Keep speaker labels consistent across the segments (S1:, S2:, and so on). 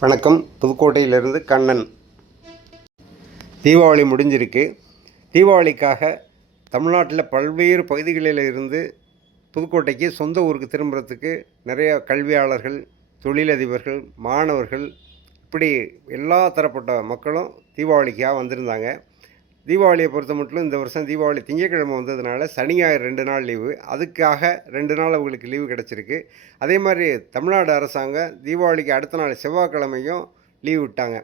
S1: வணக்கம். புதுக்கோட்டையிலிருந்து கண்ணன். தீபாவளி முடிஞ்சிருக்கு. தீபாவளிக்காக தமிழ்நாட்டில் பல்வேறு பகுதிகளில் இருந்து புதுக்கோட்டைக்கு சொந்த ஊருக்கு திரும்புறதுக்கு நிறைய கல்வியாளர்கள் தொழிலதிபர்கள் மாணவர்கள் இப்படி எல்லா தரப்பட்ட மக்களும் தீபாவளிக்காக வந்திருந்தாங்க. தீபாவளியை பொறுத்த மட்டும் இந்த வருஷம் தீபாவளி திங்கக்கிழமை வந்ததுனால சனி ஞாயிறு ரெண்டு நாள் லீவு அதுக்காக ரெண்டு நாள் அவங்களுக்கு லீவு கிடச்சிருக்கு. அதே மாதிரி தமிழ்நாடு அரசாங்கம் தீபாவளிக்கு அடுத்த நாள் செவ்வாய்க்கிழமையும் லீவு விட்டாங்க.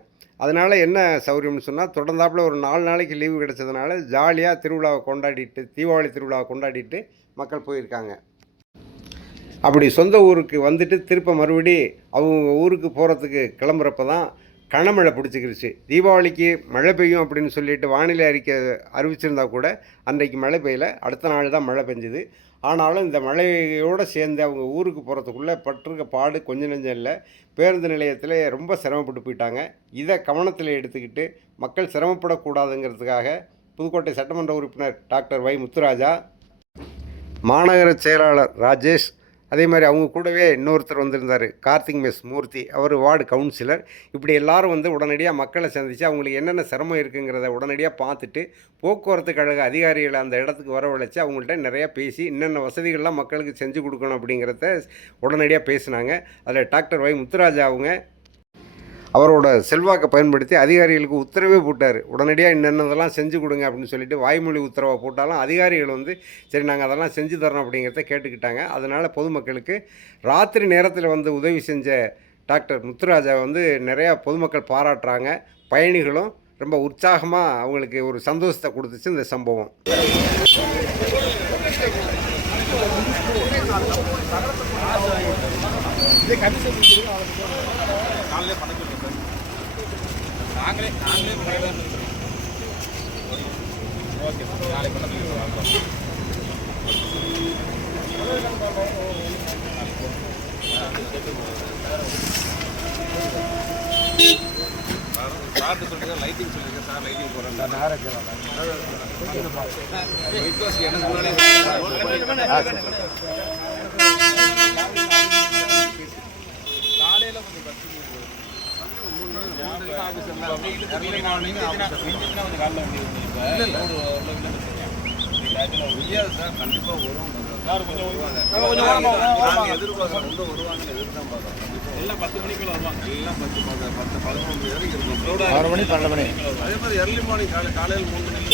S1: அதனால் என்ன சௌகரியம்னு சொன்னால் தொடர்ந்தாப்புல ஒரு நாலு நாளைக்கு லீவு கிடச்சதுனால ஜாலியாக திருவிழாவை கொண்டாடிட்டு தீபாவளி திருவிழாவை கொண்டாடிட்டு மக்கள் போயிருக்காங்க. அப்படி சொந்த ஊருக்கு வந்துட்டு திருப்ப மறுபடி அவங்க ஊருக்கு போகிறதுக்கு கிளம்புறப்ப தான் கனமழை பிடிச்சிக்கிருச்சு. தீபாவளிக்கு மழை பெய்யும் அப்படின்னு சொல்லிட்டு வானிலை அறிக்கை அறிவிச்சிருந்தா கூட அன்றைக்கு மழை பெய்யல. அடுத்த நாள் தான் மழை பெஞ்சுது. ஆனாலும் இந்த மழையோடு சேர்ந்து அவங்க ஊருக்கு போகிறதுக்குள்ளே பட்டிருக்க பாடு கொஞ்சம் நெஞ்சம் இல்லை. பேருந்து நிலையத்தில் ரொம்ப சிரமப்பட்டு போயிட்டாங்க. இதை கவனத்தில் எடுத்துக்கிட்டு மக்கள் சிரமப்படக்கூடாதுங்கிறதுக்காக புதுக்கோட்டை சட்டமன்ற உறுப்பினர் டாக்டர் வை முத்துராஜா மாநகர செயலாளர் ராஜேஷ் அதே மாதிரி அவங்க கூடவே இன்னொருத்தர் வந்திருந்தார் கார்த்திக் மெஸ் மூர்த்தி. அவர் வார்டு கவுன்சிலர். இப்படி எல்லாரும் வந்து உடனடியாக மக்களை சந்தித்து அவங்களுக்கு என்னென்ன சிரமம் இருக்குங்கிறத உடனடியாக பார்த்துட்டு போக்குவரத்து கழக அதிகாரிகளை அந்த இடத்துக்கு வரவழைச்சு அவங்கள்ட்ட நிறையா பேசி என்னென்ன வசதிகள்லாம் மக்களுக்கு செஞ்சு கொடுக்கணும் அப்படிங்கிறத உடனடியாக பேசினாங்க. அதில் டாக்டர் வை முத்துராஜா அவங்க அவரோட செல்வாக்கை பயன்படுத்தி அதிகாரிகளுக்கு உத்தரவே போட்டார். உடனடியாக என்னென்னதெல்லாம் செஞ்சு கொடுங்க அப்படின்னு சொல்லிட்டு வாய்மொழி உத்தரவை போட்டாலும் அதிகாரிகள் வந்து சரி நாங்கள் அதெல்லாம் செஞ்சு தரோம் அப்படிங்கிறத கேட்டுக்கிட்டாங்க. அதனால் பொதுமக்களுக்கு ராத்திரி நேரத்தில் வந்து உதவி செஞ்ச டாக்டர் முத்துராஜா வந்து நிறையா பொதுமக்கள் பாராட்டுறாங்க. பயணிகளும் ரொம்ப உற்சாகமாக அவங்களுக்கு ஒரு சந்தோஷத்தை கொடுத்துச்சு இந்த சம்பவம்.
S2: நாங்களே சார் நாங்களே நாங்களே பண்ண ஓகே சார் நாளை பண்ண சொல்லுவோம் சார்ட்டு சொல்லுங்க லைட்டிங் சொல்லுங்க சார் லைட்டிங் போகிறேன் சார் நேரம் எனக்கு முன்னாடி காலையில்
S3: ஆறு மணி பன்னெண்டு மணி.
S2: அதே மாதிரி எர்லி மார்னிங் காலை காலையில் மூணு மணி